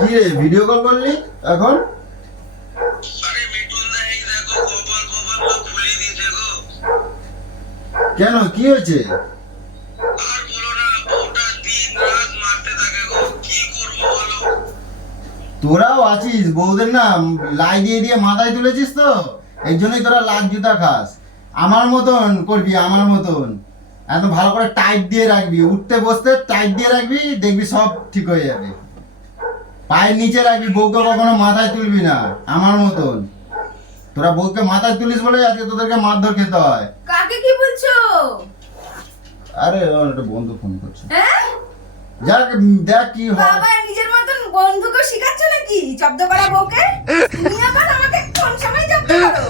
কি রে video call করলি এখন? আরে মিঠুন দা এই দেখো কপাল তো ফুলিয়ে দিয়েছে গো। কেন কি হয়েছে? আর বলো না, বউটা দিন রাত মারতে থাকে গো, কি করবো বলো? তোরাও আছিস বউদের না লাই দিয়ে দিয়ে মাথায় তুলেছিস তো, এই জন্যই তোরা লাখ জুতা খাস। আমার মতন করবি, আমার মতন একদম ভালো করে টাইট দিয়ে রাখবি, উঠতে বসতে টাইট দিয়ে রাখবি, দেখবি সব ঠিক হয়ে যাবে। পায়ের নিচে রাখবি, বউকে কখনো মাথায় তুলবি না আমার মতন। তোরা বউকে মাথায় তুলিস বলে আজকে তোদেরকে মারধর খেতে হয়। কাকে কি বলছো? আরে আমার একটা বন্ধু ফোন করছে, হ্যাঁ যাক দেখ কি হয়। বাবা নিজের মতন বন্ধুকে শিখাচ্ছ নাকি জব্দ করা বউকে? তুমি আবার আমাকে কোন সময় জব্দ করো?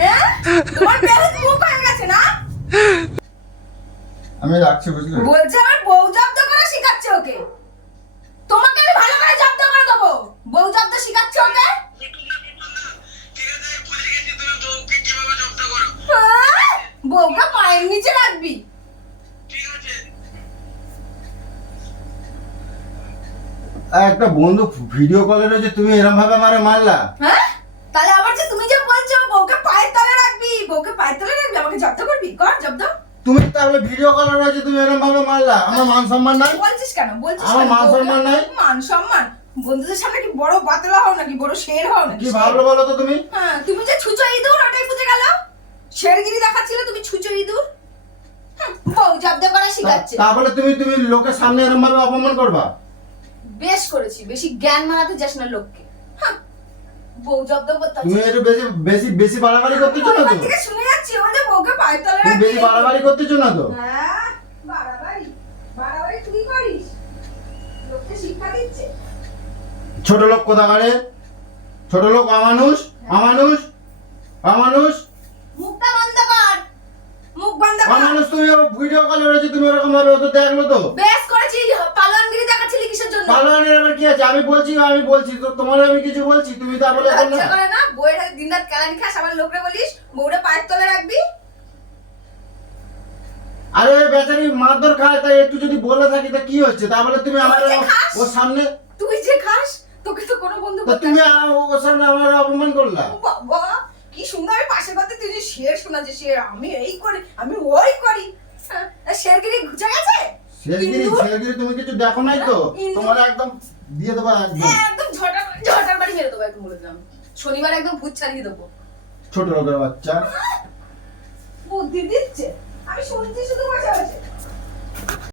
হ্যাঁ তোমার বেহুদ মুখ হয়ে গেছে না? আমি রাখছি বুঝলি। বলছে আমার বউ জব্দ করা শিখাচ্ছে ওকে। তোমাকে আমি ভালো করে জব্দ করে দেবো। বউ জব্দ শিখাচ্ছে ওকে? মিঠুন দা ঠিক আছে, বুঝে গেছি তুমি বউকে কিভাবে জব্দ করো। হ্যাঁ? বউকে পায়ের নিচে রাখবি। ঠিক আছে, একটা বন্ধু ভিডিও কলে রয়েছে, তুমি এরকম ভাবে আমারে মারলা। হ্যাঁ তাহলে আবার যে তুমি যে বলছো বউকে পায়ের তলে রাখবি, বউকে পায়ের তলে রাখবি, আমাকে জব্দ করবি? কর জব্দ। তুমি তাহলে ভিডিও কলে রয়েছে, তুমি এরকম ভাবে মারলা, আমার মান সম্মান নাই? বলছিস কেন? বলছিস আমার কেন? মান সম্মান নাই? মান সম্মান? বন্ধুদের সামনে কি বড় বাতলা হও নাকি, বড় শের হও নাকি? কি ভাবলো বলো তো তুমি? হ্যাঁ তুমি যে ছুঁচো ইঁদুর, ওটাই বুঝে গেল। শেরগিরি দেখাচ্ছিলে, তুমি ছুঁচো ইঁদুর। বউ জব্দ করা শিখাচ্ছে। তারপরে তুমি তুমি লোকের সামনে এরকম ভাবে অপমান করবা? বেশ করেছি, বেশি জ্ঞান মারাতে যাস না লোককে। হ্যাঁ, বউ জব্দ করতে তুমি একটু বেশি বেশি বেশি বাড়াবাড়ি করতেছো না তো? থেকে শুনে যাচ্ছি ও যে বউকে পায়ের তলে তুমি রাখবি। বেশি বাড়াবাড়ি করতেছো না তো? হ্যাঁ বাড়াবাড়ি বাড়াবাড়ি তুই করিস, লোককে শিক্ষা দিচ্ছে। ছোট লোক কোথাকারে, ছোট লোক অমানুষ, অমানুষ, অমানুষ, মুখটা বন্ধ কর, মুখ বন্ধ কর। অমানুষ। তুমি ভিডিও কলে রয়েছে, তুমি এরকম ভাবে ও তো দেখলো তো। বেশ করেছিস, পালোয়ানগিরি দেখাচ্ছিলি কিসের জন্য? পালোয়ানের আবার কি আছে? আমি বলছি তো, তোমার আমি কিছু বলছি, তুমি তা বলে এখন লজ্জা না। করে না? বউয়ের হাতে দিনরাত কেলানি খাস, আবার লোকরে বলিস বউরে পায়ের তলে রাখবি। আরে বেচারি মারধর খায়, তাই একটু যদি বলে থাকি তা কি হচ্ছে? তাহলে তুমি আমার তুই যে খাস। ওর সামনে, তুই যে খাস, তোকে তো কোনো বন্ধু তো বলতে তুমি আসে না। ওর সামনে আমার অপমান করলা। বাবা কি সুন্দর, আমি পাশে কথা তুই যে শের শোনাচ্ছে, শের আমি এই করি আমি ওই করি। হ্যাঁ, শেরগিরি ঘুচে গেছে। শেরগিরি ইন্দুর। শেরগিরি তুমি কিছু দেখো নাই তো? ইন্দুর। তোমার একদম দিয়ে দেবো একদম। একদম ঝটার ঝটার বাড়ি মেরে দেবো, একদম বলে দিলাম। শনিবার একদম ভূত ছাড়িয়ে দেবো। ছোট লোকের বাচ্চা। বুদ্ধি দিচ্ছে, আমি শুনছি শুধু বসে বসে।